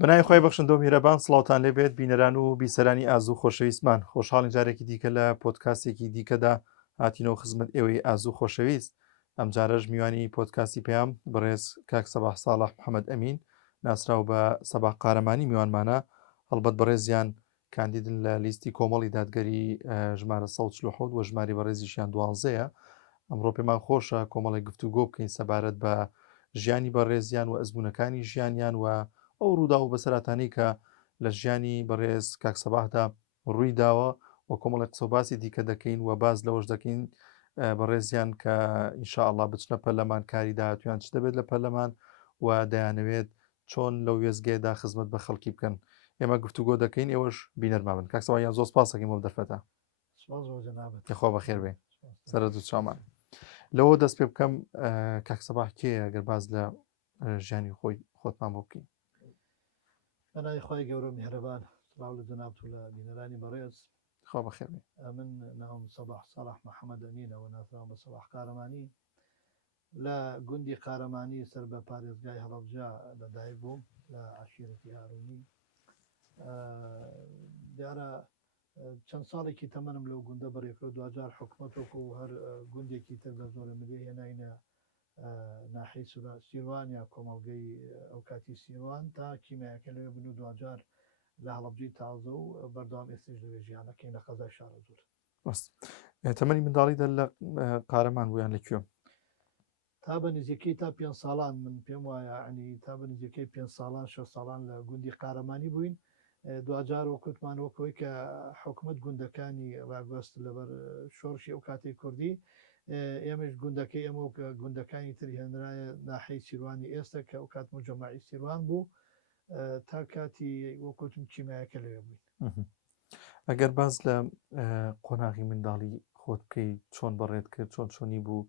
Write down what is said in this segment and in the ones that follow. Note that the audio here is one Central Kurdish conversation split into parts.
بەنای خۆی بەخشندە و میرەبان سڵاوتان لێبێت بینەران و بیسەرانی ئازوو خۆشەویستمان خۆشحاڵی جارێکی دیکە لە پۆدکاستێکی دیکەدا هاتینەوە خزمەت ئێوەی ئازوو خۆشەویست ئەم جارەش میوانی پۆدکاستی پێیان بەڕێز کاک سەباح ساڵح محەممەد ئەمین ناسرااو بە سەباح قارەمانی میوانمانە هەڵبەت بەڕێزیان کاندیدن لە لیستی کۆمەڵی دادگەری ژمارە 1970 و ژماری بەڕێزیشیان 12ەیە ئەمڕۆ پێمان خۆشە کۆمەڵی گفتوگۆ بکەین سەبارەت بە ژیانی بەڕێزیان و ئەزمونونەکانی ژیانیان و ئەو ڕوودا و بەسەراتانی کە لە ژیانی بەڕێز کاک سەباحدا ڕووی داوە و کۆمەڵی قسەباسی دیکە دەکەین و باز لەوەش دەکەین بەڕێزیان کە ئینشاءالله بچنە پەرلەمان کاری داهاتویان چ دەبێت لە پەرلەمان و دەیانەوێت چۆن لەو وێزگێدا خزمەت بە خەڵکی بکەن ئێمە گفتوگۆ دەکەین ئێوەش بینەرما بن کاک سەباحیان زۆر سپاس دەکەین بۆ دەرفەتە خوا بەخێر بێ سەرەت و چامان لەوە دەست پێ بکەم کاک سەباح کێیە ئەگەر باز لە ژیانی خۆی خۆتمان بۆ بکەین بەنای خۆی گەورە میهرەبان سڵاو لە جەناب و لە بینەرانی بەڕێز خوا بەخێر بێ من ناوم سەباح ساڵح محەممەد ئەمینەوە ناسراوم بە سەباح قارەمانی لە گوندی قارەمانی سەر بە پارێزگای هەڵەبجا لەدایک بووم لە عشیرەتی هارونی دیارە چەند ساڵێکی تەمەنم لەو گوندە بەڕێکرۆ دوجار حکوومەتۆک و هەر گوندێکی تر لە زۆرە ملێ هێناینە ناحی سیروان یا کۆمەڵگەی ئەو کاتی سیروان تا کیمایەکە لەوێ بن و دوجار لە هەڵەبجی تازە و بەردەوام ئێستش لەوێ ژیانەکەی لە قەزای شارە زۆر تەمەنی منداڵیدا لە قارەمان بوویان لەکوێ تا بە نزیکەی تا 5 ساڵان من پێم وایە عنی تا بە نزیکەی 5 ساڵان 6 ساڵان لە گوندی قارەمانی بووین دوجار و کوتمانەوەکەوەی کە حکوومەت گوندەکانی ڕاگوەست لەبەر شۆڕشی ئەو کاتی کوردی ئێمەش گوندەکەی ئەمە گوندەکانی تری هێنرایە ناحەی سیروانی ئێستا کە ئەو کات مجەمەعی سیروان بوو تا کاتی وەکوتم کیمایەکە لەوێ بووین ئەگەر باز لە قۆناغی منداڵی خۆت بکەی چۆن بەڕێت کرد چۆن چۆنی بوو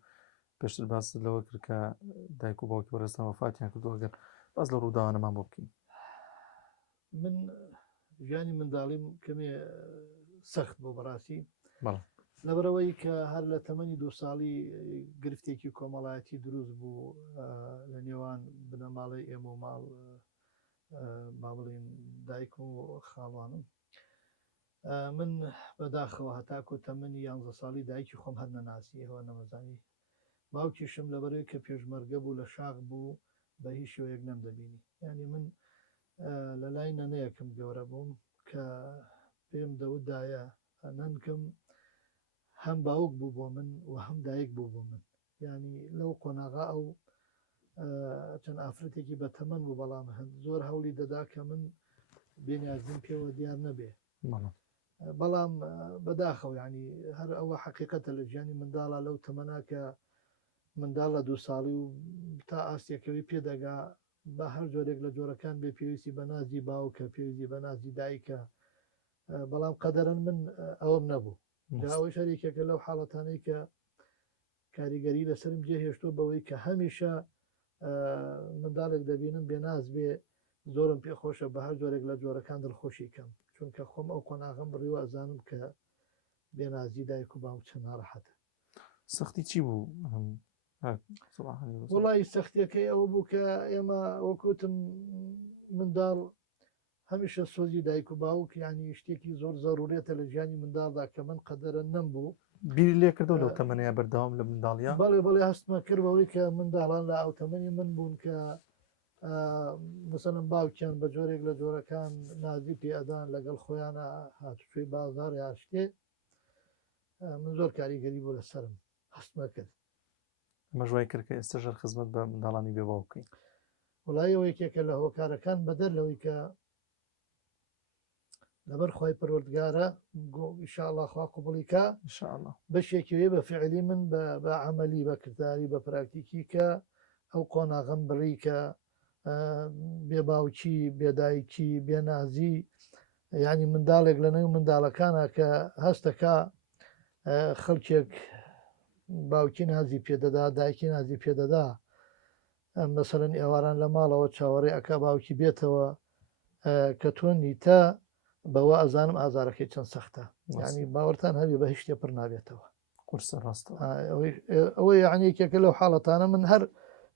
پێشتر باس لەوە کرد کە دایک و باوکی بەڕێستان وەفاتیان کردو ئەگەر باز لە ڕووداوانەمان بۆ بکەین من ژیانی منداڵیم کەمێ سەخت بۆ بەڕاستی لەبەرەوەی کە هەر لە تەمەنی 2 ساڵی گرفتێکی کۆمەڵایەتی دروست بوو لە نێوان بنەماڵی ئێمە و ماڵ بڵین دایکم و خاڵوانم من بەداخەوە هەتاکو تەمەنی 11 ساڵی دایکی خۆم هەر نەناسی ئەوە نەمەزانی باوکیشم لەبەرەوەی کە پێشمەرگە بوو لە شاغ بوو بە هیچ شێوەیەک نەمدەبینی ینی من لە لای نەنەیەکم گەورە بووم کە پێم دەودایە نەنکم هەم باوک بوو بۆ من و هەم دایک بوو بۆ من ینی لەو قۆناغا ئەو چەند ئافرەتێکی بە تەمەن بوو بەڵام زۆر هەوڵی دەدا کە من بێنیازیم پێوە دیار نەبێ بەڵام بەداخەوە ینی هەر ئەوە حقیقەتە لە ژیانی منداڵە لەو تەمەنا کە منداڵ لە 2 ساڵی و تا ئاستێکەوەی پێدەگا بە هەر جۆرێک لە جۆرەکان بێ پێویستی بە نازی باوکە پێویستی بە نازی دایکە بەڵام قەدەرەن من ئەوەم نەبوو جاوەی شەریکێکە لەو حاڵەتانەی کە کاریگەری لەسرم جێهێشتۆ بەوەی کە هەمیشە منداڵێک دەبینم بێناز بێ زۆرم پێخۆشە بە هەر جۆرێک لە جۆرەکان دڵخۆشی کەم چونکە خۆم ئەو قۆناغم بڕیوە ئەزانم کە بێنازی دایک و باوک چەند ناڕەحەتە سەختی چی بوو وڵی سەختیەکەی ئەوە بوو کە ئێمە وەکوتم منداڵ هەمیشە سۆزی دایک و باوک ینی شتێکی زۆر زەڕورێتە لە ژیانی منداڵدا کە من قەدەرە نەم بوو بیری لێ کردو لەو تەمەنەیە بەردەوام لە منداڵیان بەڵێ هەستمە کردەوەی کە منداڵان لە ئەو تەمەنی من بوون کە مثلەن باوکیان بە جۆرێک لە جۆرەکان نازی پێدان لەگەڵ خۆیانە هاتوچۆی بازار یا شتێ من زۆر کاریگەری بوو لەسرم هەستمە کرد مەژوای کرد کە ئێستا ژەر خزمەت بە منداڵانی بێ باوکەین وڵایەوەیەکێکە لە هۆکارەکان بەدەر لەوەی کە لەبەر خۆی پەروەردگارە ئینشاءالله خوا قوبوڵیکە بەشێکیوێ بە فعلی من بە عەمەلی بە کردداری بە پراکتیکی کە ئەو قۆناغم بڕی کە بێ باوکی بێدایکی بێنازی ینی منداڵێک لە نەوی منداڵەکانە کە هەستەکە خەڵکێک باوکی نازی پێدەدا دایکی نازی پێدەدا مەسەرەن ئێواران لە ماڵەوە چاوەڕێ ئەکا باوکی بێتەوە کە تۆ نیتە بەوە ئەزانم ئازارەکەی چەند سەختە ینی باوەڕتان هەبێ بە هیچ شتێ پڕ نابێتەوە قورسە ڕاستە ئەوەی یعنیەکێکە لەو حاڵەتانە من هەر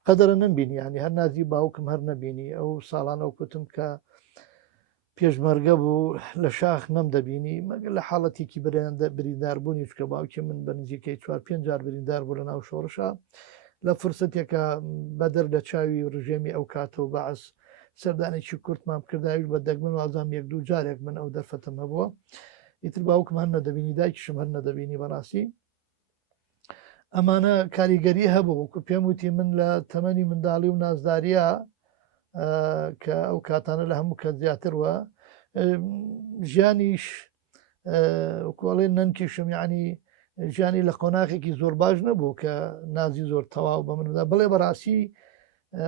قەدەرە نەمبینی ینی هەر نازی باوکم هەر نەبینی ئەو ساڵانە و کوتم کە پێشمەرگە بوو لە شاخ نەم دەبینی مەگەر لە حاڵەتێکی برینداربوونی چکە باوکی من بە نزیکەی 4-5 جار بریندار بوو لە ناو شۆڕشە لە فرسەتێکە بەدەر لە چاوی ڕژێمی ئەو کاتەوە بەعس سەردانێکی کورتمان کرداوی بە دەگمن وازام 1-2 جارێک من ئەو دەرفەتم هەبووە ئیتر باوکم هەر نەدەبینی دایکیشم هەر نەدەبینی بەڕاستی ئەمانە کاریگەری هەبوو وەکو پێم وتی من لە تەمەنی منداڵی و نازداریە کە ئەو کاتانە لە هەموو کە زیاتر وە ژیانیش کۆڵێن نەنکیشم یعنی ژیانی لە قۆناغێکی زۆر باش نەبوو کە نازی زۆر تەواو بە مندا بڵێ بەڕاستی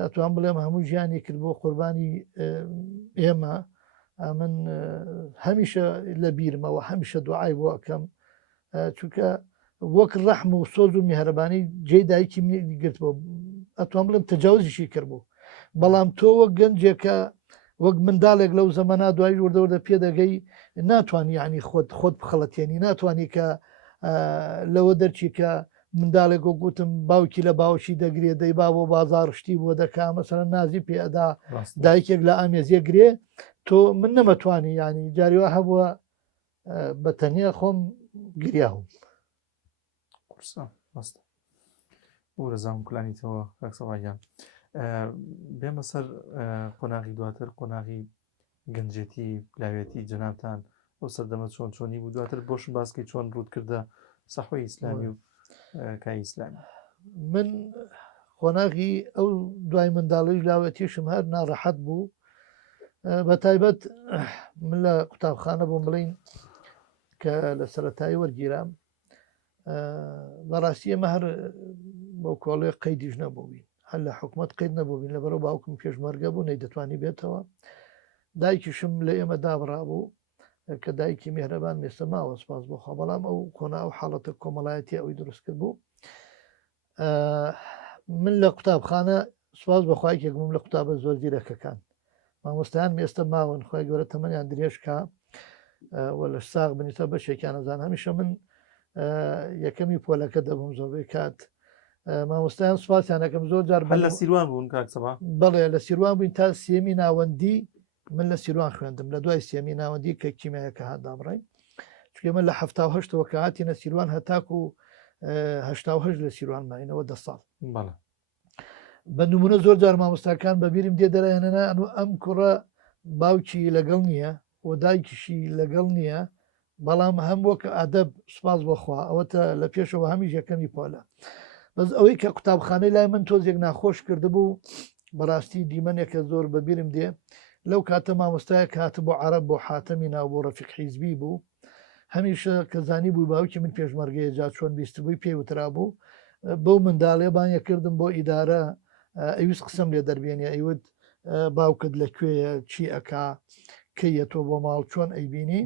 ئەتوان بڵێم هەموو ژیانی کرد بۆ قوربانی ئێمە من هەمیشە لە بیرمەوە هەمیشە دوعای بۆ ئەەکەم چونکە وەک ڕەحم و سۆز و میهرەبانی جێی دایکی گرت بۆ ئەتوان بڵێم تەجاوزیشی کرد بوو بەڵام تۆ وەک گەنجێکە وەک منداڵێک لەو زەمەنا دوای وردەوردە پێدەگەی ناتوانانی ینی خۆت بخەڵەتێنی ناتوانانی کە لەوە دەرچی کە منداڵێک و گوتم باوکی لە باوشی دەگرێت دەیبا بۆ بازار شتی بۆ دەکا مەسەرە نازی پێدا دایکێک لە ئامێزیە گرێ تۆ من نەمەتوانی ینی جاریوە هەبووە بە تەنیا خۆم گریاهم ڕزام کولانیتەوە کاکسەڵایان بێمە سەر قۆناغی دواتر قۆناغی گەنجێتی لاوێتی جەنابتان ئەو سەردەمە چۆن چۆنی بوو دواتر بۆشم باسکی چۆن ڕوود کردە سەحوەی ئیسلامی و کای ئیسلامی من قۆناغی ئەو دوای منداڵی لاوێتیشم هەر ناڕەحەت بوو بە تایبەت من لە قوتابخانە بۆم بڵین کە لە سەرەتایی وەرگیرام بەڕاستی ئەمە هەر بۆ کۆڵێ قەیدیش نەبووبین هەر لە حکوومەت قەید نەبووبین لە بەرەو باوکم پێشمەرگە بوو نەی دەتوانی بێتەوە دایکیشم لە ئێمە دابڕا بوو کە دایکی میهرەبان مێستا ماوە سپاس بۆخوا بەڵام ئەو کۆنا ئەو حاڵەتە کۆمەڵایەتی ئەوی دروست کرد بوو من لە قوتابخانە سپاس بەخوایکێک بووم لە قوتابە زۆر زیرەکەکان مامۆستایان مێستا ماون خۆی گەورە تەمەنیان درێژکە لە ساغ بنیتە بەشێکیان نەزان هەمیشە من یەکەمی پۆلەکە دەبووم زۆربەی کات مامۆستایان سوپاسیانەکەم زۆر جار لە سیروان بوون کاکسەبا بەڵێ لە سیروان بووین تا سێمی ناوەندی من لە سیروان خوێندم لە دوای سێمی ناوەندی کە کیمایەکە هادامڕێ چکە من لە 1970ەوە کە هاتیە سیروان هەتاکو و 1970 لە سیروان ماینەوە 10 ساڵ بە نمونە زۆر جار مامۆستاکان بەبیرم دێ دەرەێنەنا ئەم کوڕە باوکی لەگەڵ نییە و دایکیشی لەگەڵ نییە بەڵام هەم وەک ئادەب سپاس بۆخوا ئەوەتە لە پێشەوە هەمیش یەکەمی پۆلە بەس ئەوەی کە قوتابخانەی لای من تۆزێک ناخۆش کردبوو بەڕاستی دیمەنێکە زۆر بەبیرم دێ لەو کاتە مامۆستایە کاتە بۆ عەرەب بۆ حاتەمی ناو بۆ ڕەفیق حیزبی بوو هەمیشە کە زانی بووی باوکی من پێشمەرگەیە جا چۆن بیست بووی پێوترا بوو بەو منداڵێ بانیە کردم بۆ ئیدارە ئەویست قسم لێ دەربێنێ ئەیوت باوکت لەکوێیە چی ئەکا کەیە تۆ بۆ ماڵ چۆن ئەیبینی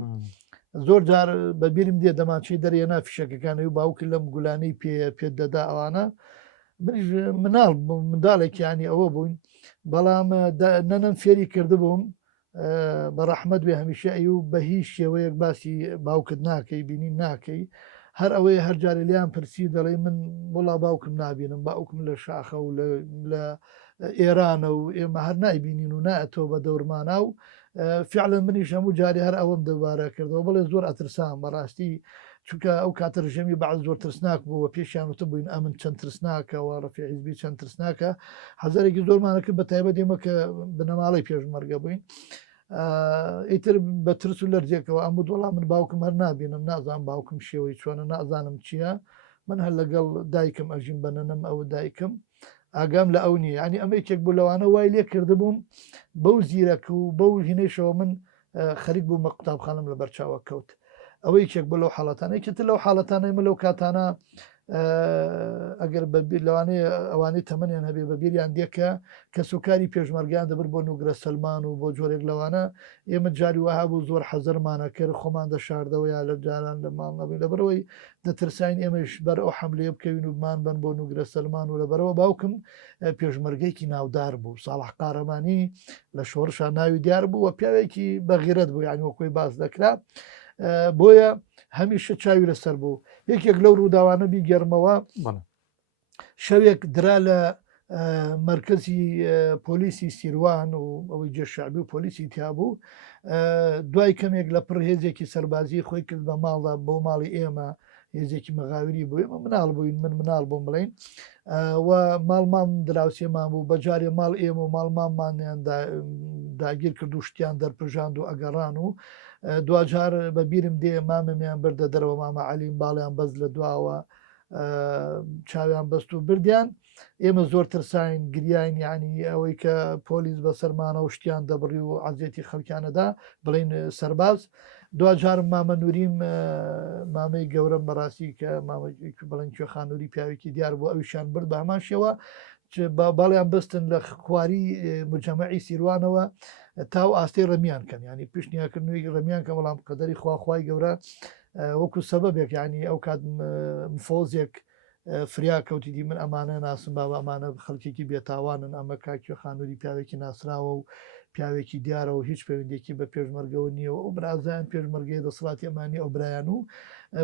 زۆر جار بەبیرم دێ دەماچی دەرێنا فیشەکەەکانی و باوکی لەم گولانەی پێ دەدا ئەوانە مناڵ منداڵێکیانی ئەوە بووین بەڵام نەنەم فێری کرده بووم بە ڕەحمەت بێ هەمیشە ئەی و بە هیچ شێوەیەک باسی باوکت ناکەی بینی ناکەی هەر ئەوەی هەرجارە لیان پرسی دەڵێ من وڵا باوکم نابینم باوکم لە شاخە و لە ئێرانە و ئێمە هەر نایبینین و نایەتەوە بە دەورمانە و فعلا منیش هەموو جاری هەر ئەوەم دەبارە کردەوە بڵێ زۆر ئەترسام بەڕاستی چونکە ئەو کاتە ڕژەمی بەعز زۆر ترسناک بووە پێشیان وتە بووین ئەمن چەند ترسناکەەوە ڕەفیق حیزبی چەند ترسناکە حەزارێکی زۆرمانەکرد بە تایبەت ئێمە کە بنەماڵی پێشمەرگە بووین ئیتر بە ترس و لەرزێکەوە ئەم وەڵام من باوکم هەر نابینم نازانم باوکم شێوەی چۆنە نازانم چییە من هەر لەگەڵ دایکم ئەژین بەنەنم ئەو دایکم ئاگام لە ئەو نیە ینی ئەمە یەکێک بوو لەوانە وای لێ کرده بووم بەو زیرەکە و بەو هینەیشەوە من خەریک بوومە قوتابخانەم لە بەرچاوە کەوت ئەوە یەکێک بۆ لەو حاڵەتانەی کەتر لەو حاڵەتانەی من لەو کاتانە ئەگەر لەوانەیە ئەوانەی تەمەنیان هەبێ بەبیریان دێکە کە سوکاری پێشمەرگیان دەبر بۆ نوگرە سەلمان و بۆ جۆرێک لەوانە ئێمە جاری وەها بوو زۆر حەزەرمانە کرد خۆمان دەشاردەوە یا لە جاران لە ماڵ نەبووین لەبەرەوەی دەترساین ئێمەش بەر ئەو حەملەیە بکەوین و بمان بن بۆ نوگرە سەلمان و لەبەرەوە باوکم پێشمەرگەیەکی ناودار بوو ساڵح قارەمانی لە شۆڕشان ناوی دیار بوو و پیاوێکی بەغیرەت بوو یعنی وەکۆی باز دەکرا بۆیە هەمیشە چاوی لەسەر بوو یەکێک لەو ڕووداوانە بیگەرمەوە شەوێک درا لە مرکزی پۆلیسی سیروان و ئەوەی جێشعبی و پۆلیسی تیابوو دوای کەمێک لە پڕهێزێکی سەربازی خۆی کرد بە ماڵدا بۆ ماڵی ئێمە هێزێکی مەغاوری بوو ئێمە مناڵ بووین من مناڵ بووم بڵین و ماڵمان دراوسێمان بوو بەجارێ ماڵ ئێمە و ماڵمانمانیان داگیر کرد و شتیان دەرپژاند و ئەگەڕان و دوجار بە بیرم دێ مامەمیان بردە دەرەوە مامە عەلیم باڵیان بەست لە دواوە چاویان بەست و بردیان ئێمە زۆر ترساین گریاین یعنی ئەوەی کە پۆلیس بە سەرمانە و شتیان دەبڕی و عەزیەتی خەڵکیانەدا بڵین سەرباز دوجارم مامە نوریم مامەی گەورەم بەڕاستی کە بڵێن کوێخانووری پیاوێکی دیار بوو ئەویشان برد بە هەمان شێوە باڵیان بستن لە خواری مجەمەعی سیروانەوە تاو ئاستی ڕەمیان کەن ینی پشتنیاکردنەوەی ڕەمیان کە بەڵام قەدەری خواخوای گەورە وەکو سەبەبێک ینی ئەو کات فۆزێک فریا کەوتیدی من ئەمانە ناسم با ئەمانە خەڵکێکی بێتاوانن ئەمە کاکی خانووری پیاوێکی ناسراوە و پیاوێکی دیارە و هیچ پەیوەندێکی بە پێشمەرگەوە نییە و برازیان پێشمەرگەی دەسڵاتی ئەمانی ئەو برایان و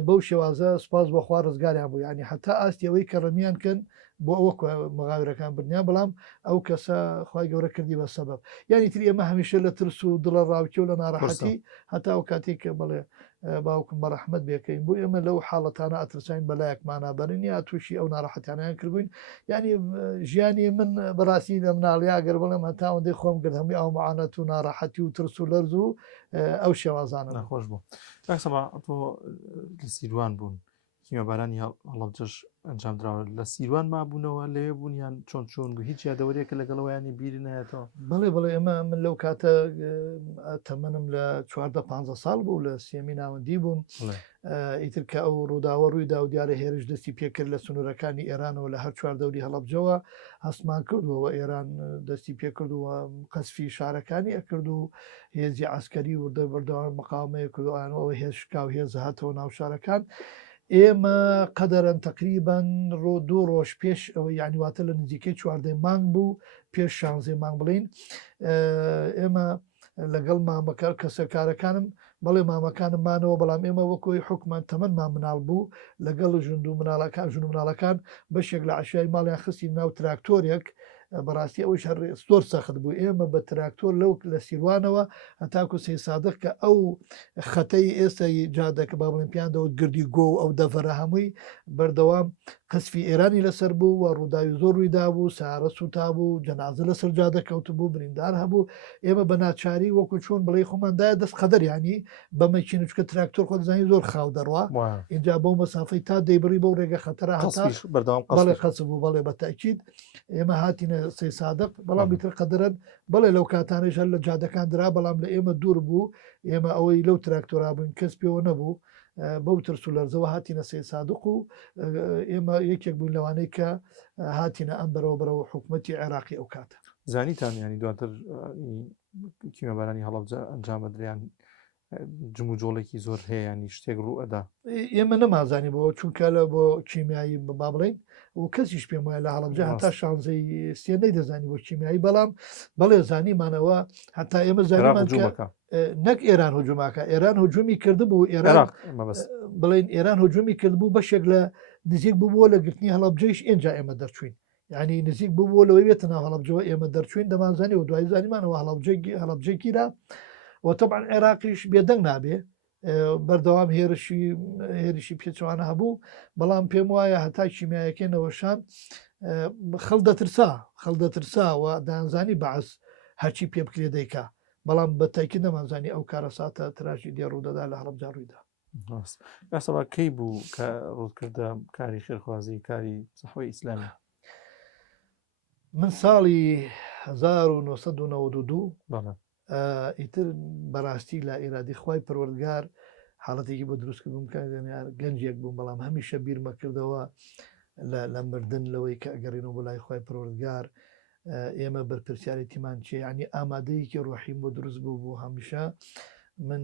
بەو شێوازە سپاس بەخوا ڕزگاریان بوو ینی حتا ئاستیەوەی کە ڕەمیان کەن بۆ ئەوە مەغاورەکان برنیان بەڵام ئەو کەسە خی گەورە کردی بە سەبەب یعنی تری ئەمە هەمیشە لە ترس و دڵە ڕاوکێ و لە ناڕەحەتی هەتا ئەو کاتێک کە بڵێ باوکم بە ڕەحمەت بێکەین بۆ ئێمە لەو حاڵەتانە ئەترسین بەلایەکمانابەرن یا تووشی ئەو ناڕەحەتیانیان کردبووین ینی ژیانی من بەڕاستی لە مناڵیا گەر بڵێم هەتا ئەوەندەی خۆم کرد هەمووی ئەو معانەت و ناڕەحەتی و ترس و لەرز و ئەو شێوازانە نەخۆش بوو تۆ لە سیروان بوون کیمەبارانی هەڵەبجەش ئەنجام درراوە لە سیروان مابوونەوە لەوێ بوونیان چۆن بوو هیچ یادەوەرێکە لەگەڵەوەیانی بیری نایەتەوە بڵێ ئێمە من لەو کاتە تەمەنم لە 14 ساڵ بوو لە سێمی ناوەندی بووم ئیتر کە ئەو ڕووداوە ڕوویدا و دیارە هێرش دەستی پێکرد لە سنوورەکانی ئێرانەوە لە هەر چواردەوری هەڵەبجەوە هەستمان کردوەوە ئێران دەستی پێکردووە قەسفی شارەکانی ئەکرد و هێزی عسکەری وردە بەردەوام مقاومەیە کردوانەوە هێز شکاو هێز هاتەوە ناو شارەکان ئێمە قەدەرەن تقریبان دوو ڕۆژ پێش ئەوە یعنیواتە لە نزیکەی 14 مانگ بوو پێش 16 مانگ بڵین ئێمە لەگەڵ مامەکە کەسەکارەکانم بەڵێ مامەکانممانەوە بەڵام ئێمە وەکۆی حکومان تەمەمان مناڵ بوو لەگەڵ ژوند و مناڵەکان بەشێک لە عشای ماڵیان خستی ناو تراکتۆرێک بەڕاستی ئەوش هەر زۆر سەخت بوو ئێمە بە تراکتۆر لەو لە سیروانەوە هەتاکو سێ سادق کە ئەو خەتەی ئێستا جادەکە با بڵێن پیاندەوە گردی گۆ و ئەو دەڤەرە هەمووی بەردەوام قەسفی ئێرانی لەسەر بوو و ڕووداوی زۆر ڕوویدا بوو سارە سوتا بوو جەنازە لەسەر جادەکەوت بوو بریندار هەبوو ئێمە بە ناچاری وەکو چۆن بڵێ خۆماندای دەست قەدەر ینی بەمەچین چکە تراکتۆر خۆ دەزانی زۆر خاو دەڕوا اینجا بەو مەسافەی تا دەیبڕی بەو ڕێگە خەتەرە بەڵێ قەس بوو بەڵێ بە تاکید ئێمە هاتینە سێ سادق بەڵام بیتر قەدرن بڵێ لەو کاتانێژ هەر لە جادەکان درا بەڵام لە ئێمە دوور بوو ئێمە ئەوەی لەو تراکتۆرا بووین کەس پێوە نەبوو بەو ترس و لەرزەوە هاتینە سێ سادق و ئێمە یەکێک بوون لەوانەیە کە هاتینە ئەم بەرەوە حکوومەتی عێراقی ئەو کاتە زانیتان ینی دواتر کیمەبارانی هەڵەبجە ئەنجامە دریان جم و جۆڵێکی زۆر هەیە ینی شتێک ڕوو ئەدا ئێمە نەمازانی بۆ چونکە لە بۆ کیمیایی با بڵین و کەسیش پێم وایە لە هەڵەبجە هەتا شانزەی سێنەی دەزانی بۆ کیمیایی بەڵام بەڵێ زانیمانەوە هەتا ئێمە زانیمان نەک ئێران هجووماکە ئێران هجوومی کردبوو ئێران بڵین ئێران هجوومی کردبوو بەشێک لە نزیک بووە لە گرتنی هەڵەبجەیش ئێنجا ئێمە دەرچوین ینی نزیک بوو لەوەی بێتە ناو هەڵەبجەوە ئێمە دەرچوین دەمانزانی و دوای زانیمانەوە هەڵەبجێکیرا وطبعا عێراقیش بێدەنگ نابێ بەردەوام هێرشی پێچوانە هەبوو بەڵام پێم وایە هەتا کیمیایەکەنەوەشان خەڵدەترساوە دانزانی بەعس هەرچی پێ بکرێ دەیکا بەڵام بە تاکی نەمانزانی ئەو کارە ساتە تراشی دێڕوودەدا لە هەڵەبجە ڕوویدا یاسەبا کەی بوو کە ڕوودکردە کاری خێرخوازی کاری سەحوەی ئیسلامی من ساڵی 1992 ئیتر بەڕاستی لە ئێرادی خوای پەروەردگار حاڵەتێکی بۆ دروستکردبووم کە گەنجێک بووم بەڵام هەمیشە بیرمە کردەوە لە مردن لەوەی کە ئەگەڕینەوە بۆ لای خوای پەروەردگار ئێمە بەرپرسیارەتیمان چێ ینی ئامادەیەکی ڕۆحیم بۆ دروست بوو بۆ هەمیشە من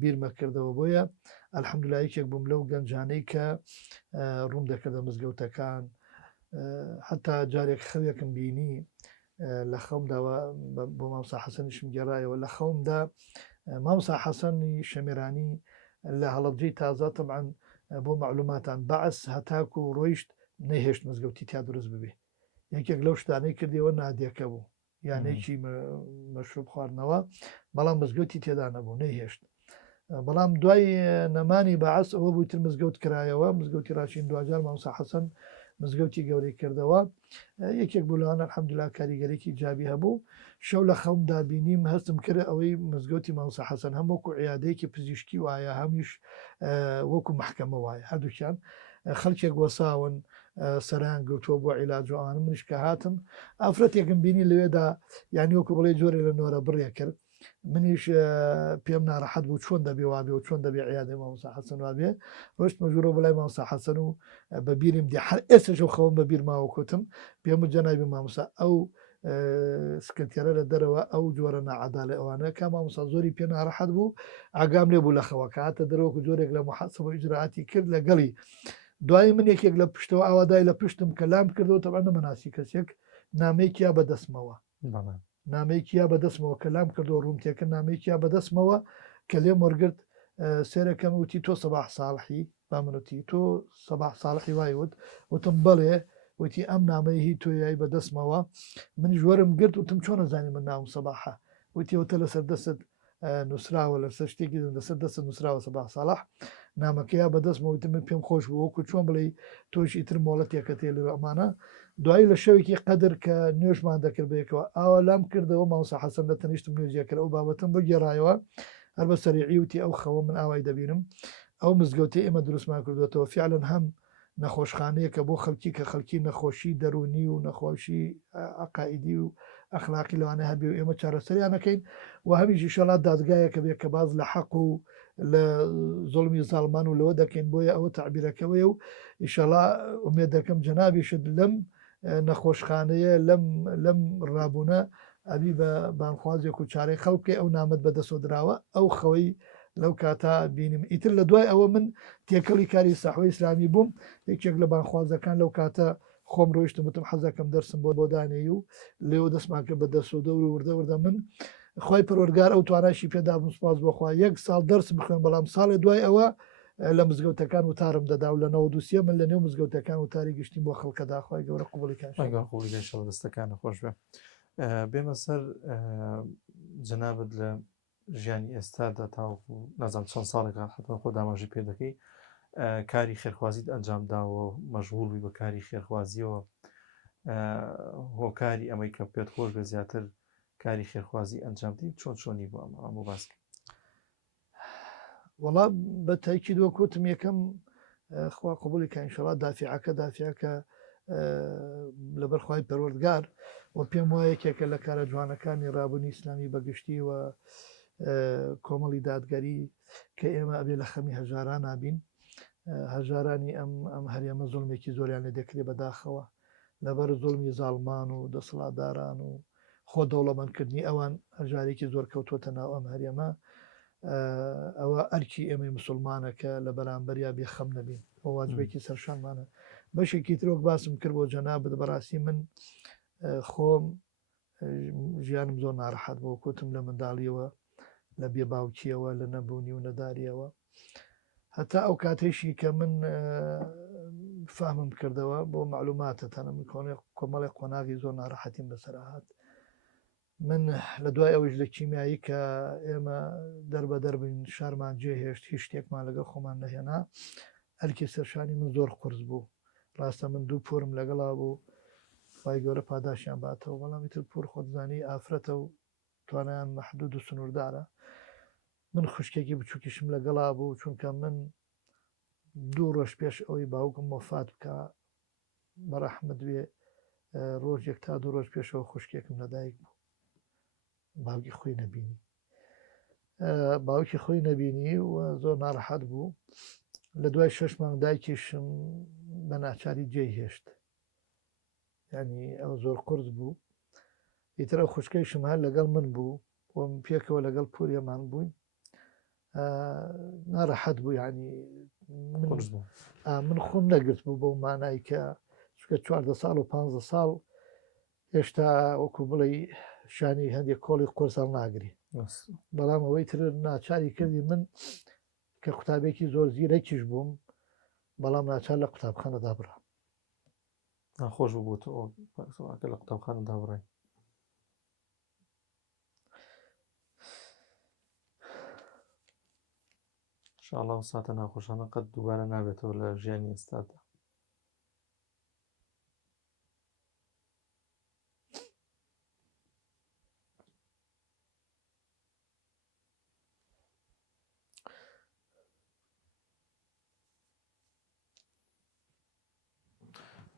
بیرمە کردەوە بۆیە ئەلحەمدولیلا یەکێک بووم لەو گەنجانەی کە ڕوون دەکردە مزگەوتەکان حتا جارێک خەوێکم بینی لە خەمداوە بۆ مامۆستا حەسەنیشم گێڕایەوە لە خەومدا مامۆستا حەسەنی شەمیرانی لە هەڵەبجەی تازە طبعاً بۆ معلوماتان بەعس هەتاکو و ڕۆیشت نەهێشت مزگەوتی تیا دروست ببێ یەکێک لەو شتانەی کردیەوە نادێکە بوو یانێکی مەشروب خواردنەوە بەڵام مزگەوتی تێدا نەبوو نەهێشت بەڵام دوای نەمانی بەعەس ئەوە بووی تر مزگەوت کرایەوە مزگەوتی ڕاشین دوجار مامۆستا حەسەن مزگەوتی گەورەی کردەوە یەکێک بوو لەوانە الحەمدولیلا کاریگەرێکی جابی هەبوو شەو لە خەومدا بینیم هەستم کرد ئەوەی مزگەوتی مامۆستا حەسەن هەم وەکو عیادەیەکی پزیشکی وایە هەمیش وەکو محکەمە وایە هەردووکیان خەڵکێک وەساون سەران گرتووە بۆ عیلاجوان منش کە هاتم ئافرەتێکم بینی لەوێدا یانی وەکو بڵێ جۆرە لە نۆرە بڕێ کرد منیش پێم ناڕەحەت بوو چۆن دەبێ وابێ و چۆن دەبێ عیادەی مامۆستا حەسەن وابێ ڕۆشت مەژوورە بەلای مامۆستا حەسەن و بەبیرم دی هەر ئێستاش خەوم بەبیر ماوە کوتم پێم جەنابی مامۆستا ئەو سکرتێرە لە دەرەوە ئەو جۆرە نەعەدالە ئەوانە کا مامۆستا زۆری پێ ناڕەحەت بوو ئاگام لێ بوو لە خەوە کە هاتە دەرەوەکو جۆرێک لە محاسبە ئیجراعاتی کرد لەگەڵی دوای من یەکێک لە پشتەوە ئاوادای لە پشتم کەلام کردەوە تەبعا نەمەناسی کەسێک نامەیەکیا بەدەستمەوە نامەیەکیا بەدەستمەوە کەلام کردەوە ڕوونتێکە نامەیەکیا بەدەستمەوە کە لێم وەرگرت سێرەکەم وتی تۆ سەباح ساڵحی با منوتی تۆ سەباح ساڵحی وایوت وتم بەڵێ وتی ئەم نامەی هی تۆیایی بەدەستمەوە من ژوەرم گرت وتم چۆن نەزانی من ناوم سەباحە وتی وتە لەسەر دەست نووسراوە لەسەر شتێکی لەسەر دەست نووسراوە سەباح ساڵح نامەکەیا بەدەستمەوەتی من پێم خۆش بوو وەکو چۆن بڵێ تۆشی تر مۆڵەتێکە تێ لە ئەمانە دوایی لە شەوێکی قەدر کە نوێژمان دەکرد بێکەوە ئاوا لام کردەوە مامۆستا حەسەن لە تەنیشتم نوێژیەکرد ئەو بابەتم بۆ گێڕایەوە هەر بە سەریعی وتی ئەو خەوە من ئاوای دەبینم ئەو مزگەوتی ئێمە دروستمان کردوێتەوە فعلەن هەم نەخۆشخانەیەکە بۆ خەڵکی کە خەڵکی نەخۆشی دەرونی و نەخۆشی عقائیدی و ئەخلاقی لەوانە هەبێ و ئێمە چارەسەریانەکەین و هەمیشی شەڵات دادگایەکە بێت کە باز لە حەق و لە زۆڵمی زاڵمان و لەوە دەکەین بۆیە ئەوە تعبیرەکەوەیە و ئیشەڵا ئومێد دەکەم جەنابیشت لەم نەخۆشخانەیە لەم ڕابوونە ئەبی بە بانخوازێک و چارەی خەڵکی ئەو نامەت بەدەسۆ دراوە ئەو خەوەی لەو کاتا بینیم ئیتر لە دوای ئەوە من تێکەڵی کاری ساحوی ئیسلامی بووم یەکێک لە بانخوازەکان لەو کاتە خۆم ڕۆیشتم وتم حەزەکەم دەرسم بۆ دانێ و لێوە دەستمان کرد بە دەست و دەور و وردە من خی پەروەردگار ئەو تواناشی پێدا بم سپاس بۆخوا یەک ساڵ دەرس بخوێن بەڵام ساڵێ دوای ئەوە لە مزگەوتەکان وتارم دەدا و لە 92 من لە نێو مزگەوتەکان وتاری گشتیم بۆ خەڵکەدا خی گەورە قوبڵیکان دەستەکان خۆش بێ بێمە سەر جەنابەت لە ژیانی ئێستادا تاوەکو نازانم چەند ساڵێکان حتما خۆ داماژی پێ دەکەی کاری خێرخوازیت ئەنجامداوە مەشغوڵی بە کاری خێرخوازیەوە هۆکاری ئەمەی کە پێت خۆش بە زیاتر کاری خێرخوازی ئەنجامدی چۆنی بۆ ئەمە باسکە وەڵا بە تایکی دووەکوتم یەکەم خوا قوبولی کە ئینشەڵا دافعەکە لەبەرخوای پەروەردگار و پێم وایە یەکێکە لە کارە جوانەکانی ڕابوونی ئیسلامی بەگشتی و کۆمەڵی دادگەری کە ئێمە ئەبێ لە خەمی هەژاران نابین هەژارانی ئەم هەریەمە زوڵمێکی زۆریان لێ دەکرێت بەداخەوە لەبەر زوڵمی زاڵمان و دەسەڵاتداران و خۆ دەوڵەمەندکردنی ئەوان هەژارێکی زۆر کەوتوتە ناو ئەم هەریەمە ئەوە ئەرکی ئێمەی مسلمانەکە لە بەرامبەریا بێخەم نەبین بۆ واجبێکی سەرشانمانە بەشێکی ترۆک باسم کرد بۆ جەنابەت بەڕاستی من خۆم ژیانم زۆر ناڕەحەت بۆ کوتم لە منداڵیەوە لە بێ باوکیەوە لە نەبوونی و نەداریەوە هەتا ئەو کاتێشی کە من فامم کردەوە بۆ معلوماتە تەنە من کۆمەڵی قۆناغی زۆر ناڕەحەتیم بەسەرهات من لە دوای ئەوش لە کیمیایی کە ئێمە دەربەدەربین شارمان جێهێشت هیچ شتێکمان لەگەڵ خۆمان نەهێنا ئەرکی سەرشانی من زۆر قرس بوو ڕاستە من دوو پۆرم لەگەڵا بوو خی گەورە پاداشیان باتەوە بەڵامی تر پۆر خۆتزانی ئافرەتە و توانیان مەحدود و سنووردارە من خوشکێکی بچووکیشم لەگەڵا بوو چونکە من 2 ڕۆژ پێش ئەوەی باوکم وفات بکە بەڕەحمت وێ ڕۆژێک تا 2 ڕۆژ پێشەوە خوشکێکم لەدایک بوو باوکی خۆی نەبینی باوکی خۆی نەبینی و زۆر ناڕەحەت بوو لە دوای 6 مانگ دایکیشم بە ناچاری جێهێشت ینی ئەو زۆر قرس بوو ئیتر ئەو خوشکەیشم هەر لەگەڵ من بوو وم پێکەوە لەگەڵ پوریەمان بووین ناڕەحەت بوو ینی من خۆم نەگرت بوو بەو مانای کە چکە 14 ساڵ و 15 ساڵ هێشتا وەکو بڵێ شانی هەندێک کۆڵی قرسەڵ ناگری بەڵام ئەوەی تر ناچاری کردی من کە قوتابێکی زۆر زیرەکیش بووم بەڵام ناچار لە قوتابخانەدا بڕام خۆش بوو تۆکە لە قوتابخانە دابڕێ انشاءالله ساتە ناخۆشانە قەت دووبارە نابێتەوە لە ژیانی ئێستادا.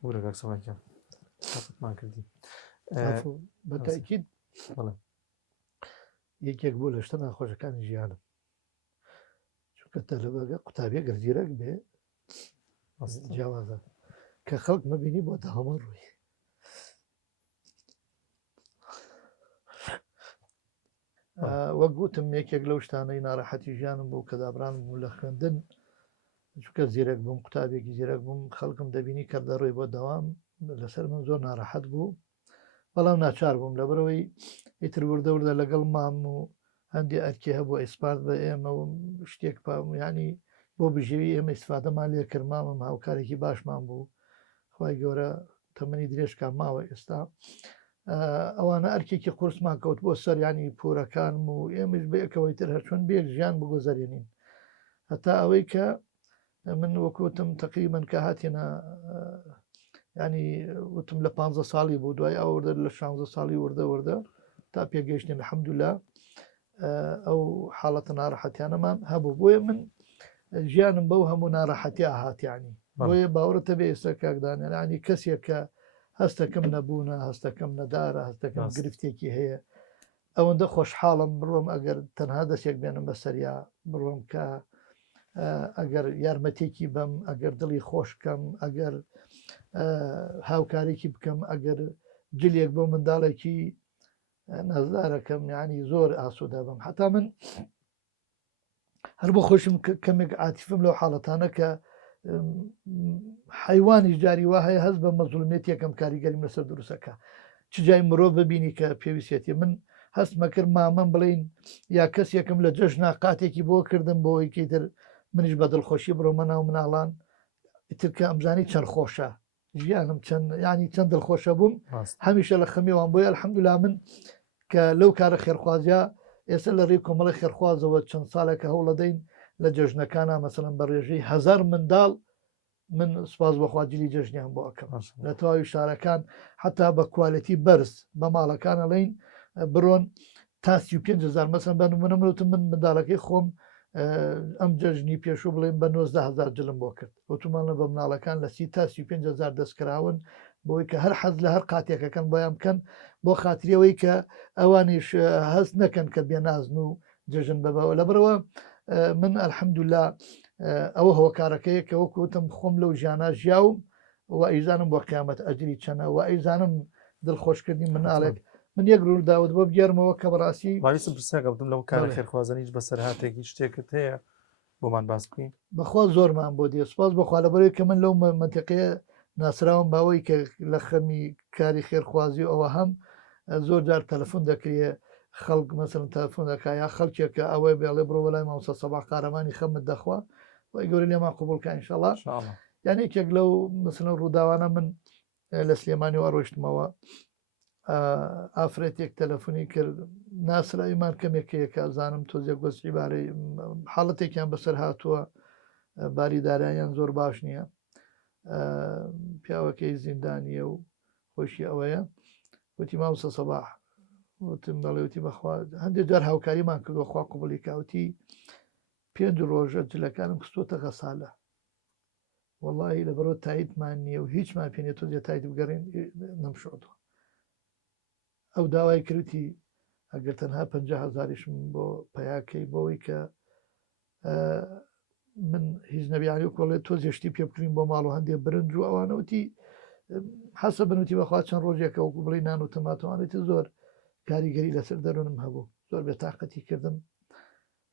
وەرە کاک سەماکیان تاقەتمان کردی بەتاکید یەکێک بوو لە شتە ناخۆشەکانی ژیانم، چونکە تەلەبەگە قوتابیە گەرجیرەک بێ جیاوازە کە خەڵک مەبینی بۆ داهەمە ڕووی وەک گوتم یەکێک لەو شتانەی ناڕەحەتی ژیانم بوو کە دابران بوو لە خوێندن، چونکە زیرەک بووم قوتابێکی زیرەک بووم خەڵکم دەبینی کە دەڕۆی بۆ دەوام لەسەر من زۆر ناڕەحەت بوو، بەڵام ناچار بووم لەبەرەوەی ئیتر وردە لەگەڵ مام و هەندی ئەرکێ هەبوو ئیسپارت بە ئێمە و شتێک ینی بۆ بژێوی ئێمە ئیسفادەمان لێ کرد، مامم هاوکارێکی باشمان بوو خوای گەورە تەمەنی درێژکان ماوە ئێستا ئەوانە ئەرکێکی قورسمان کەوت بۆ سەر ینی پورەکانم و ئێمەش بەیەکەوەی تر هەرچۆن بێ ژیان بگۆزارێنین هەتا ئەوەی کە من وەکوتم تقریبا کە هاتێنە ینی وتم لە 15 ساڵی بوو دوای ئەوەردە لە 16 ساڵی وردە تا پێگەیشتین الحەمدوللا ئەو حاڵەتە ناڕەحەتیانەمان هەبوو، بۆیە من ژیانم بەو هەموو ناڕەحەتی ئاهاتیانی بۆیە باوەڕەتە بێ ئێستا کاکدانیان ینی کەسێک کە هەستەکەم نەبوونە هەستەکەم نەدارە هەستەکەم گرفتێکی هەیە ئەوەندە خۆشحاڵم بڕۆم ئەگەر تەنها دەستێک بێنم بەسەریا بڕۆم کە ئەگەر یارمەتێکی بەم ئەگەر دڵی خۆشکەم ئەگەر هاوکارێکی بکەم ئەگەر جلێک بۆ منداڵێکی نەزدارەکەم ینی زۆر ئاسوودا بم حتا من هەر بۆ خۆشم کەمێک عاتیفم لەو حاڵەتانە کە حیوانی جاری وا هەیە هەست بە مەزوڵمێت یەکەم کاریگەریم لەسەر دروستەکە چ جای مرۆڤ ببینی کە پێویستێتی من هەستمە کرد مامەم بڵین یا کەس یەکەم لە جەژنا قاتێکی بۆ کردم بۆەوەی کەیتر منیش بە دڵخۆشی بڕۆمە ناو مناڵان ئیترکە ئەمزانی چەند خۆشە ژیانم چەند ینی چەند دڵخۆشە بووم هەمیشە لە خەمیوان بۆیە الحەمدوللا من کە لەو کارە خێرخوازیە ئێستا لە ڕێی کۆمەڵی خێرخوازەوە چەند ساڵێکە هەوڵ دەدەین لە جەژنەکانە مەسەڵەن بە ڕێژەی 1000 منداڵ من سوپاس بەخواجلی جەژنیان بۆ ئەەکەم لە تەواوی شارەکان حتا بە کوالەتی بەرز بە ماڵەکانە لەین بڕۆن تا 35,000 مەسەن بە نمونە منوتم من منداڵەکەی خۆم ئەم جەژنی پێشوو بڵێن بە 19,000 جلم بۆ کرد ئۆتومانە بە مناڵەکان لە 30 تا 35,000 دەستکراون بۆی کە هەر حەز لە هەر قاتێکەکەن بۆیان بکەن بۆ خاتریەوەی کە ئەوانیش هەست نەکەن کە بێنازن و جەژن ببەوە لە بڕەوە من الحەمدوللا ئەوە هۆکارەکەیە کە وەکوتم خۆم لەو ژیانە ژیاوم و ئەیزانم بۆ قیامەت ئەجری چەنە و ئەیزانم دڵخۆشکردنی مناڵێک من یەک ڕوو داوت بۆ بگەرمەوە کە بەڕاستی ڕاویستم پرسیاکەوتم لەو کارە خێرخوازانیش بەسەر هاتێکی شتێکت هەیە بۆمان باس بکەین بەخوا زۆرمان بۆ دێ سوپاس بەخوا لەبەرەوەی کە من لەو منتیقەیە ناسراوم باوەی کە لە خەمی کاری خێرخوازی ئەوە هەم زۆر جار تەلەفۆن دەکرێ خەڵک مەسەڵەن تەلەفۆن دەکا یا خەڵکێکە ئەوەی بێڵێ بڕۆ بەلای مامۆستا سەباح قارەمانی خەمت دەخوا وای گەورە لێمان قوبوڵکە ئینشاڵڵا یعنی یەکێک لەو مەسەڵەن ڕووداوانە من لە سلێمانیەوە ڕۆیشتمەوە ئافرەتێک تەلەفۆنی کرد ناسراویمان کەمێکەیەکە زانم تۆزێک گۆزی بارەی حاڵەتێکیان بەسەر هاتووە باری داراییان زۆر باش نییە پیاوەکەی زیندانیە و خۆشی ئەوەیە وتی مامۆستا سەباح وتم بەڵێوتی بەخوا هەندێک جار هاوکاریمان کردوە خوا قوبڵی کاوتی 5 ڕۆژە جلەکانم کستۆتە غەسالە وەڵڵاهی لەبەرەوە تاییدمان نییە و هیچمان پێێت تۆ دێ تایید بگەڕین نەمشۆتەوە ئەو داوای کردی ئەگەر تەنها 50,000یشم بۆ پەیاکەی بۆەوەی کە من هیچ نەبیانی و کۆڵێت تۆ زیشتی پێ بکرین بۆ ماڵ و هەندێک برنج و ئەوانەوتی حەسە بنوتی بەخوا چەند ڕۆژێکە وەکو بڵی نان و تەماتوانێتی زۆر کاریگەری لەسەر دەرونم هەبوو زۆر بێتاقەتی کردم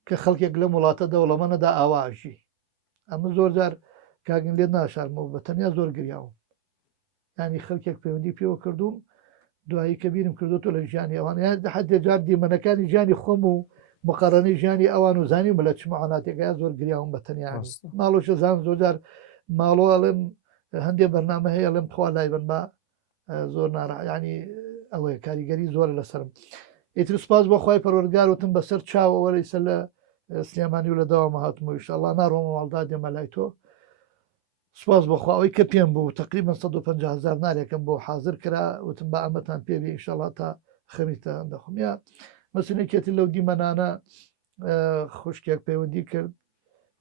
کە خەڵکێک لە وڵاتە دەوڵەمەنەدا ئاواژی ئەمە زۆر جار کاگن لێت ناشارمەوە بە تەنیا زۆر گریاوم ینی خەڵکێک پەیوەندی پێوە کردوم دوایی کە بیرم کردوتۆ لە ژیانی ئەوان حدێ جار دیمەنەکانی ژیانی خۆم و مقارنەی ژیانی ئەوان و زانیم لە چ معاناتێکە زۆر گریاوم بە تەنیا ماڵۆشە زان زۆر جار ماڵۆڵم هەندێ بەرنامە هەیە لەم خوا لای بن بە زۆر ینی ئەوەیە کاریگەری زۆر لەسرم ئیتر سپاس بەخوای پەروەردگار وتم بەسەر چاوەوە لەیسە لە سلێمانی و لە داوامە هاتمەوە ئینشاءالله ناڕۆمە ماڵدا دێمە لای تۆ سپاس بەخوا ئەوەی کە پێم بوو تقریبا 150,000 نارێکم بۆ حاضر کرا وتم بە ئەمەتان پێوی ئینشاءالله تا خەمیتە دەخۆم یا مەسولێکێتی لەو دیمەنانە خوشکێک پەیوەندی کرد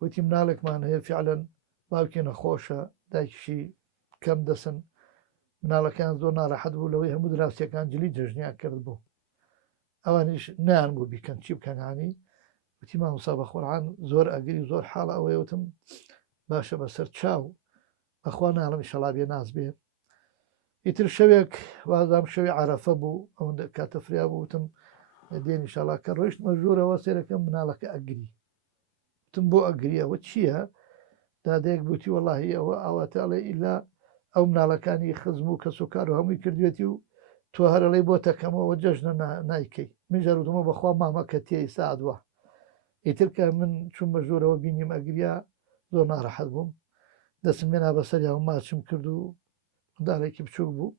وتی مناڵێکمان هەیە فعلەن باوکی نەخۆشە دایکیشی کەم دەسن مناڵەکان زۆر ناڕەحەت بوو لەوەی هەموو دراوسەکان جلی جژنیان کرد بوو ئەوانیش نیان بوو بیکەن چی بکەنانی وتی مامۆستا بە قورئان زۆر ئەگری زۆر حاڵە ئەوەیە وتم باشە بەسەر چاو بەخوا ناڵم ئینشەڵا بێ ناز بێ ئیتر شەوێک وازام شەوی عەرەفە بوو ئەوەندە کاتە فریا بوو وتم دێن ئینشەڵا کە ڕۆیشتمە ژوورەوە سێرەکەم مناڵەکە ئەگری وتم بۆ ئەگری ئەوە چییە دادەیەک گوتی وەڵاهی ئەوە ئاواتاڵێ ئیلا ئەو مناڵەکانی خزم و کەسوکار و هەمووی کردوێتی و تۆ هەرەڵەی بۆ تەکەمەوە جەژنە نایکەی من ژەرودمە بەخوا مامە کە تێی سادوە ئیتر کە من چوومە ژوورەوە بینیم ئەگریا زۆر ناڕەحەت بووم دەسم مێنا بەسەریا و ماچم کرد و دارێکی بچووک بوو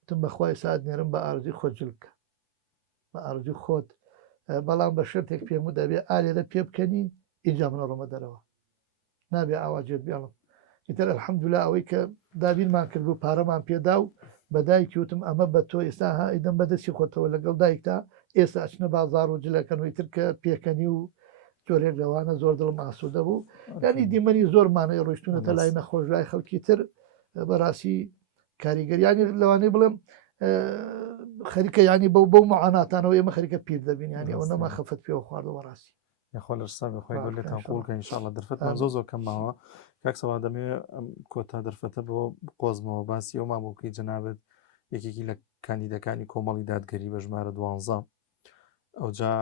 وتم بەخوای سعد نێرم بە ئارزوی خۆت جلکە بە ئارزوی خۆت بەڵام بە شەرتێک پێم و دەبێ ئالێرە پێ بکەنی ئینجا منە ڕۆمە دەرەوە نابێ ئاواجێت بێڵم ئیتر ئەلحەمدولیلا ئەوەی کە دابینمان کرد و پارەمان پێدا و بە دایکی وتم ئەمە بە تۆ ئێستا ها ئیدەم بەدەستی خۆتەوە لەگەڵ دایکتا ئێستا ئەچنە بازار و جلەکەن و ئیتر کە پێکەنی و جۆرێک لەوانە زۆر دڵم ئاسوودە بوو ینی دیمەنی زۆرمانەیە ڕۆیشتونەتە لای نەخۆشلای خەڵکی تر بەڕاستی کاریگەریانی لەوانەی بڵێم خەریکە ینی بەو معاناتانەوە ئێمە خەریکە پیر دەبین ینی ئەو نەما خەفەت پێوە خواردەوە ڕاستی یاخۆ لە سا بەخوای گەور لێتان قوڵکە ئینشاءالله دەرفەتمان زۆر کەماوە کاک سەوا دەمێ کۆتا دەرفەتە بۆ قۆزمەوە باسی ئەو مامۆکەی جەنابەت یەکێکی لە کاندیدەکانی کۆمەڵی دادگەری بە ژمارە 12 ئەوجا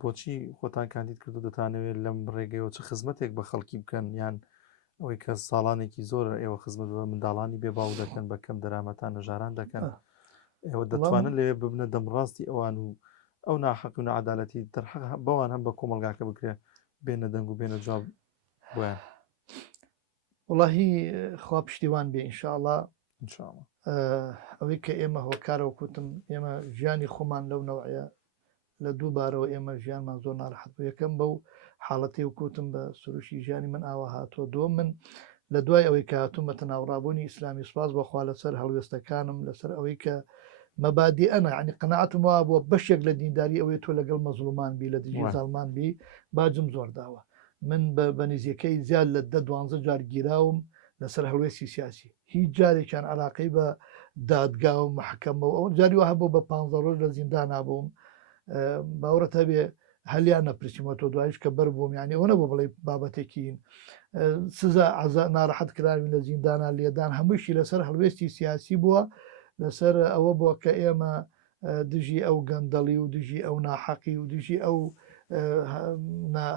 بۆچی خۆتان کاندید کردو دەتانەوێت لەم ڕێگەیەوە چه خزمەتێک بە خەڵکی بکەن یان ئەوەی کە ساڵانێکی زۆرە ئێوە خزمەت بە منداڵانی بێباو دەکەن بە کەم دەرامەتان نەژاران دەکەن ئێوە دەتوانن لەوێ ببنە دەمڕاستی ئەوان و ئەو ناحەق و نەعەدالەتی دەرحەق بەوان هەم بە کۆمەلگاکە بکرێ بێنە دەنگ و بێنە جواب بۆیان وڵاهی خوا پشتیوان بێ ئینشاءالله ئەوەی کە ئێمە هۆکارەوە کوتم ئێمە ژیانی خۆمان لەو نەوعەیە لە دووبارەوە ئێمە ژیانمان زۆر ناڕەحەت بوو یەکەم بەو حاڵەتی و کوتم بە سروشی ژیانی من ئاوا هاتووە دۆ من لە دوای ئەوەی کە هاتوومەتە ناوڕابوونی ئیسلامی سوپاس بەخوا لەسەر هەڵوێستەکانم لەسەر ئەوەی کە مەبادی ئەنە عنی قەنەعەتم وا بووە بەشێک لە دینداری ئەوەی تۆ لەگەڵ مەزلومان بی لە دژی زاڵمان بی باجم زۆر داوە من بە نزیەکەی زیاد لە 10-12 جار گیراوم لەسەر هەڵوێستی سیاسی هیچ جارێکیان علاقەی بە دادگا و محکەمەوە ئەو جاری وها بۆ بە 15 ڕۆژ لە زیندان نابووم باوەڕەت هەبێ هەلیان نەپرسیمە تۆ دوایش کە بەر بووم یعنی ئەوە نەبوو بڵێ بابەتێکین سزا عەزا ناڕەحەت کراوی لە زیندانە لێدان هەمووشی لەسەر هەڵوێستی سیاسی بووە لەسەر ئەوە بووە کە ئێمە دژی ئەو گەندەڵی و دژی ئەو ناحەقی و دژی ئەو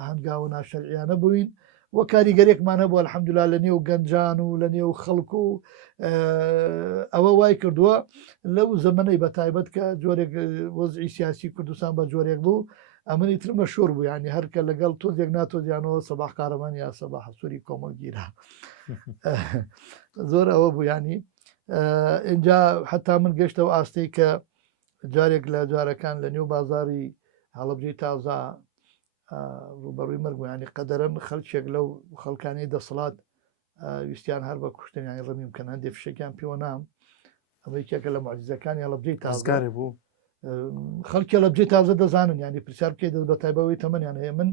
هەنگاوە ناشەرعیانە بووین وە کاریگەرێکمان هەبوو ئەلحەمدولیلا لە نێو گەنجان و لە نێو خەڵک و ئەوە وای کردووە لەو زەمەنەی بە تایبەت کە جۆرێک وەزعی سیاسی کوردستان بە جۆرێک بوو ئەمەنی تر مەشهور بوو ینی هەرکە لەگەڵ تۆزێک ناتۆزیانەوە سەباح کارەمان یا سەباح سووری کۆمەڵگیرا زۆر ئەوە بوو ینی اینجا حتا من گەشتەوە ئاستەی کە جارێک لە جارەکان لە نێو بازاری هەڵەبجەی تازا ڕوبەڕووی مەرگ ینی قەدەرەن خەڵکێک لەو خەڵکانی دەسەڵات ویستیان هەر بە کوشتن ینی ڕەمیم بکەن هەندێک فشێکیان پێوە نام ئەمریکێکە لە معجزەکانی هەڵەبجەی تازگارێ بوو خەڵکی هەڵەبجەی تازە دەزانن ینی پرسیار بکەیت بە تایبەوەی تەمەنیان هەیە من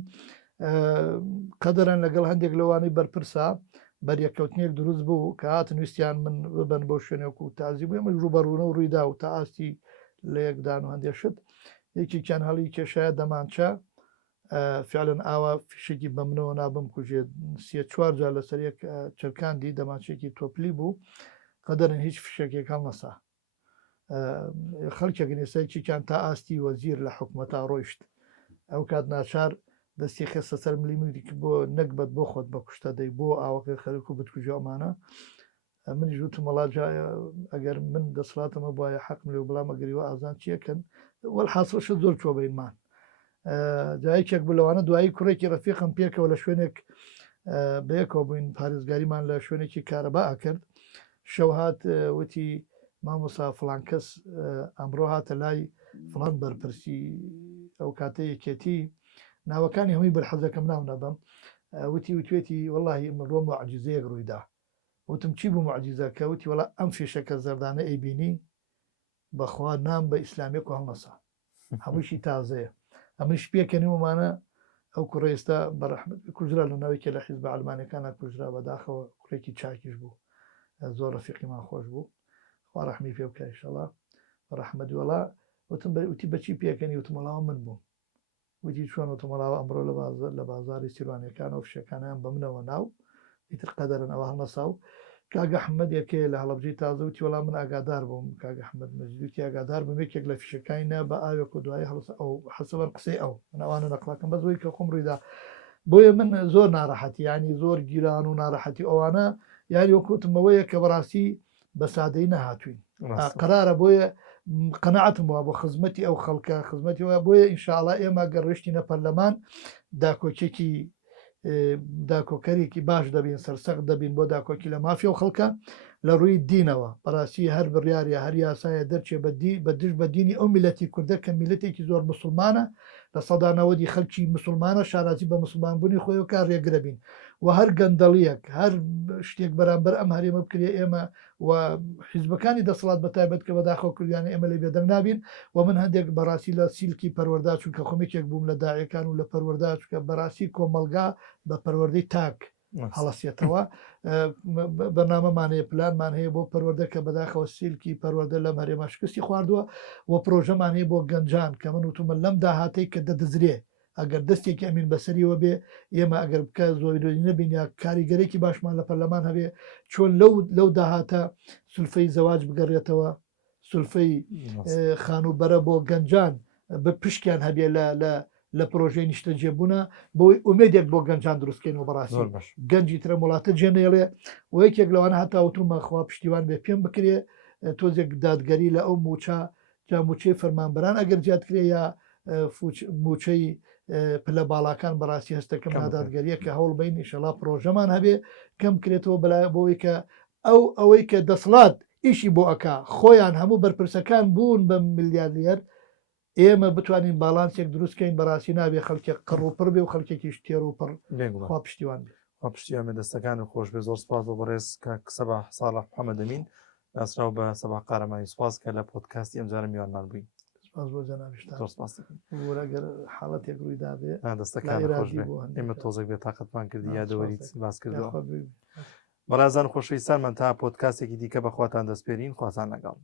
قەدەرەن لەگەڵ هەندێک لەوانەی بەرپرسا بەریەکەوتنیەک دروست بوو کە هاتن ویستیان من ببەن بۆ شوێنێک و تازی بووێ من ڕوبەڕوونە و ڕوویدا و تا ئاستی لە یەکدان و هەندێشت یەکێکیان هەڵی کێشایە دەمانچە فعلەن ئاوا فشێکی بەمنەوە نابم کوژێت 3-4 جار لەسەر یەک چرکاندی دەمانچێکی تۆپلی بوو قەدەرن هیچ فشێکێک هەڵ نەسا خەڵکێک نێسایکیان تا ئاستی وەزیر لە حکومەتا ڕۆیشت ئەو کات ناچار دەستی خێستە سەر ملیمری بۆ نەکبەت بۆ خۆت بە کوشتە دەی بۆ ئاوەکە خەرک و بتکوژەمانە منی ژوتم وڵاجا ئەگەر من دەسڵاتەمە بواە حەقم لێ بڵام ئەگەریوە ئازان چیەکەن وەڵحاسڵشە زۆر چۆ بینمان جایەکێک بلەوانە دوایی کوڕێکی ڕەفیقم پێکەوە لە شوێنێک بەیەکەوە بووین پارێزگاریمان لە شوێنێکی کارەبا کرد شەو هات وتی مامۆسا فڵان کەس ئەمڕۆ هاتە لای فڵان بەرپرسی ئەو کاتە یەکێتی ناوەکانی هەمووی بەرحەزەکەم ناو نەبم وتی وتوێتی وەڵاهی ئەمڕۆ موعجیزەیەک ڕوویدا وتم چی بوو موعجیزە کە وتی وەڵا ئەم فیشەکە زەردانە ئەیبینی بەخوا نام بە ئیسلامێک و هەڵنەسا هەمووشی تازەیە ئەمش پێکەنیومانە ئەو کوڕە ئێستا بەڕەحمەت کوژرا لە ناوێکی لە حیزب ئەلمانیەکانە کوژرا بەداخەوە کوڕێکی چاکیش بوو زۆر ڕەفیقیمان خۆش بوو خوا ڕەحمی پێ بکە ئینشەڵا ڕەحمەت وەڵا وتم وتی بەچی پێکەنی وتمەڵاوە من بووم وتی چۆن وتمەڵاوە ئەمڕۆ لە بازاری سیروانیەکان و فشەکانیان بە منەوە ناو ئیتر قەدەرن ئەوە هەڵنەسا و کاگە حمەدێکێ لە هەڵەبجەی تازە وتی وەڵام من ئاگادار بووم کاگە حمەد مەجدوتی ئاگادار بووم یەکێک لە فیشەکانیە بە ئاوێک و دوای هەڵس ئەو حەسەبەر قسەی ئەو منەوانە نەقڵاکەم بەزۆی کە خۆم ڕوویدا بۆیە من زۆر ناڕەحەتی ینی زۆر گیران و ناڕەحەتی ئەوانە یاری وەکوتمەوەیە کە بەڕاستی بە سادەی نەهاتوین قرارە بۆیە قەنەعەتم وە بۆ خزمەتی ئەو خەڵکە خزمەتی وە بۆیە ئینشاءڵڵا ئێمە گەڕشتینە پەرلەمان داکۆکێکی داکۆکەرێکی باش دەبین سەرسەخت دەبین بۆ داکۆکی لە مافی و خەڵکە لە ڕووی دینەوە بەڕاستی هەر بڕیاریە هەر یاسایە دەرچێ بە دژ بە دینی ئەو میلەتی کوردە کە میلەتێکی زۆر مسلمانە لە سەدانەوەدی خەڵکی مسلمانە شارازی بە مسلمانبوونی خۆی و کار ڕێگرە بین و هەر گەندەڵیەک هەر شتێک بەرامبەر ئەم هەرێمە بکرێ ئێمە و حیزبەکانی دەسەڵات بەتایبەت کە بەداخەو کردیانە ئێمە لێ بێدەنگ نابین و من هەندێک بەڕاستی لە سیلکی پەروەردا چونکە خۆمێکێک بووم لە داعیەکان و لە پەروەردا چونکە بەڕاستی کۆمەلگا بە پەروەردەی تاک هەڵەسێتەوە بەنامەمان هەیە پلانمان هەیە بۆ پەروەردە کە بەداخەوە سیلکی پەروەردە لەم هەرێمە شکستی خواردووە و پرۆژەمان هەیە بۆ گەنجان کە من وتومە لەم داهاتەی کە دەدەزرێ ئەگەر دەستێکی ئەمین بەسەریەوە بێ ئێمە ئەگەر بکە زۆری نەبین یا کاریگەرێکی باشمان لە پەرلەمان هەبێ چۆن لەو داهاتە سولفەی زەواج بگەڕێتەوە سولفەی خانوبەرە بۆ گەنجان بە پشکیان هەبێ لە پرۆژەی نیشتە جێبوونە بۆی ئومێدێک بۆ گەنجان دروستکەینەوە بەڕاستی گەنجی ترە وڵاتە جێنێڵێ و یەکێک لەوانە هەتا وتومە خوا پشتیوان بێ پێم بکرێ تۆزێک دادگەری لە ئەو موچە موچەی فەرمانبەران ئەگەر زیادکرێ یا موچەی پلە باڵاکان بەڕاستی هەستەکەم نادادگەریە کە هەوڵ بین ئینشەڵا پرۆژەمان هەبێ کەم کرێتەوە بەلای بۆی کە ئەوەی کە دەسڵات ئیشی بۆ ئەکا خۆیان هەموو بەرپرسەکان بوون بە میلیاردێر ئێمە بتوانین باڵانسێک دروستکەین بەڕاستی نابێ خەڵکێک قڕوپڕ بێ و خەڵکێکی شتێر و پڕ خوا پشتیوان بێ پشتیوان دەستەکان و خۆش بێ زۆر سپاس بۆ بەڕێز کە سەباح ساڵح محەممەد ئەمین ئاسراو بە سەباح قارەمانی سوپاس کە لە پۆدکاستی ئەمجارە میوانمان بووین بۆ جەنابشتگەر حاڵەتێک ڕوویدا بێ دەستەکان خۆش بێ ئێمە تۆزێک بێ تااقەتمان کردی یادەوەریت باس کردەوە بەڕازان خۆشەویستانمان تا پۆدکاسێکی دیکە بەخواتان دەستپێرین خوازان لەگەڵ